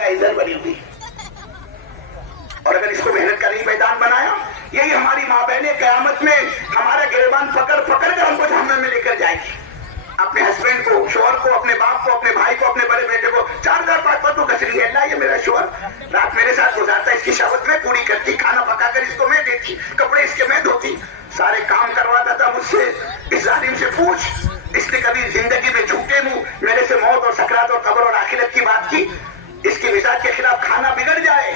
इधर बनी हुई, और अगर इसको मेहनत का नहीं मैदान बनाया, यही हमारी माँ बहनें कयामत में हमारा गिरबान पकड़ पकड़ कर हमको जहन्नम में लेकर जाएगी। अपने हस्बैंड को, शोहर को, अपने बाप को, अपने भाई को, अपने बड़े बेटे को 4,000-5,000 तो घस रही है, अल्लाह ये मेरा शोहर रात मेरे साथ गुजारता, इसकी शहवत में पूरी करती, खाना पकाकर इसको मैं देती, कपड़े इसके मैं धोती, सारे काम करवाता था मुझसे। इस जालिम से पूछ, इसने कभी जिंदगी में झूठे मुंह मेरे से मौत और सकरात और कब्र और आखिरत की बात की? इसके मिजाज के खिलाफ खाना बिगड़ जाए,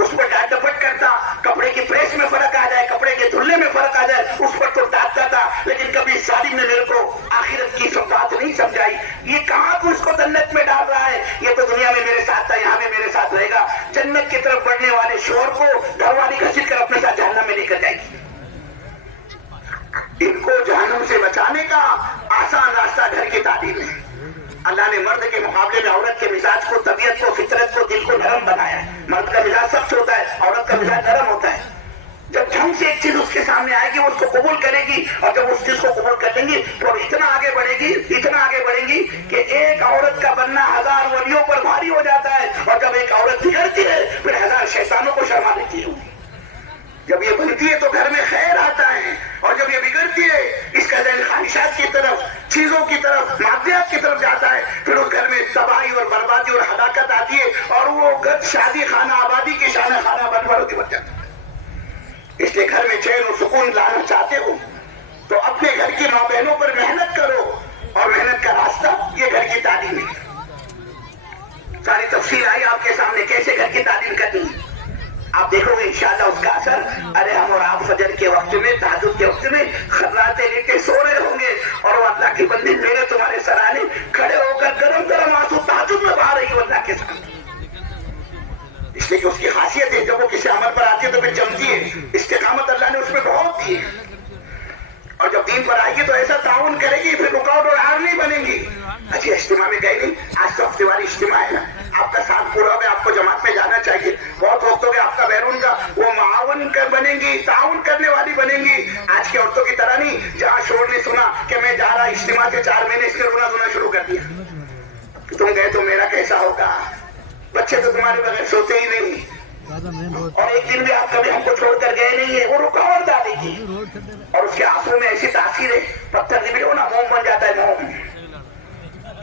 उस पर डांट डपट करता, कपड़े की प्रेस में फर्क आ जाए, कपड़े के धुलने में फर्क आ जाए, उस पर तो डांटता था। लेकिन कभी जालिम ने मेरे को आखिरत की सब बात नहीं समझाई। ये कहाँ तू इसको जन्नत में डाल रहा है? ये तो दुनिया में मेरे साथ था, यहाँ भी मेरे साथ रहेगा। जन्नत की तरफ बढ़ने वाले शोहर को घरवाली घसीट कर अपने साथ जहन्नम में लेकर जाएगी। इनको जहन्नम से बचाने का आसान रास्ता घर की तालीम है। अल्लाह ने मर्द के मुकाबले में औरत के मिजाज को, तबीयत को, फितरत को, दिल को नरम बनाया है। मर्द का मिजाज सख्त होता है, औरत का मिजाज नरम होता है। जब ढंग से एक चीज उसके सामने आएगी वो उसको कबूल करेगी, और जब उस चीज को कबूल कर लेंगी तो इतना आगे बढ़ेगी, इतना आगे बढ़ेंगी कि एक औरत का बनना 1000 वलियों पर भारी हो जाता है। और जब एक औरत बिगड़ती है फिर 1000 शैतानों को शर्मा देती है। जब ये बनती है तो घर में खैर आता है, और जब ये बिगड़ती है इसका ज़हन ख्वाहिशात की तरफ, चीजों की तरफ, मादियात की तरफ जाता है, फिर उस घर में तबाही और बर्बादी और हलाकत आती है, और वो घर शादी खाना, आबादी के शाना खाना बर्बादी बन जाता है। इसलिए घर में चैन और सुकून लाना चाहते हो तो अपने घर की माँ बहनों पर मेहनत करो, और मेहनत का रास्ता ये घर की तालीम है। सारी तफसील आई आपके सामने कैसे घर की तालीम करनी है, आप देखोगे इंशाअल्लाह उसका असर। अरे हम और आप फजर के वक्त में, तहज्जुद के वक्त में खर्राते लेके सो रहे होंगे, और वो अल्लाह की बंदी मेरे तुम्हारे सराहने खड़े होकर गरम गरम आंसू तहज्जुद में बहा रही है अल्लाह के साथ। इसलिए कि उसकी खासियत है, जब वो किसी अमल पर आती है तो फिर जमती है। इस्तिकामत अल्लाह ने उसमें बहुत दी है, और जब दीन पर आएगी तो ऐसा ताउन करेगी, फिर रुकावट और हार नहीं बनेगी। अच्छा इज्तिमा में गए नहीं, आज तो हफ्ते वाली इज्तिमा है ना, आपका साथ पूरा हो गया, आपको जमात में जाना चाहिए। बहुत वक्त हो गया आपका बैरून का, वो मावन कर बनेंगी, ताउन करने वाली बनेंगी। आज के औरतों की तरह नहीं, जहाँ शोर ने सुना कि मैं जा रहा इज्तिमा से 4 महीने इसके रोना धोना शुरू कर दिया, तुम गए तो मेरा कैसा होगा, बच्चे तो तुम्हारे बगैर सोते ही नहीं, और एक दिन भी आप कभी हमको छोड़कर गए नहीं है, वो रुकावट डालेगी। और उसके आंसू में ऐसी तासीर है, पत्थर भी हो ना मोम बन जाता है, मोम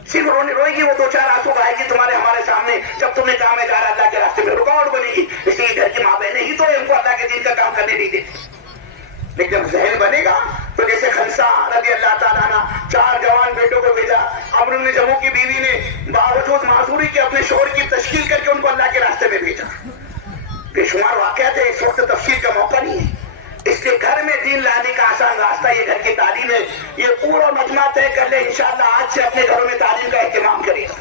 सिर्फ रोने रोएगी, वो 2-4 आंसू बहाएगी तुम्हारे हमारे सामने, जब तुमने कहा मैं जा रहा अल्लाह के रास्ते में, रुकावट बनेगी। इसलिए घर की माँ बहनें ही तो इनको अल्लाह के दिन का काम करने नहीं देती। लेकिन जब जहन बनेगा तो जैसे खंसा रज़ी अल्लाह ताला अन्हा 4 जवान बेटों को भेजा, अम्र इब्न जमू की बीवी ने बावजूद मासूरी के अपने शोहर की तश्कील करके उनको अल्लाह के रास्ते में भेजा। बेशुमार वाक़यात है, इस वक्त तफसील का मौका नहीं है। इसलिए घर में दीन लाने का आसान रास्ता ये घर की तालीम है। ये पूरा मजमा तय कर ले इंशाअल्लाह, आज से अपने घरों में तालीम का एहतमाम करेगा।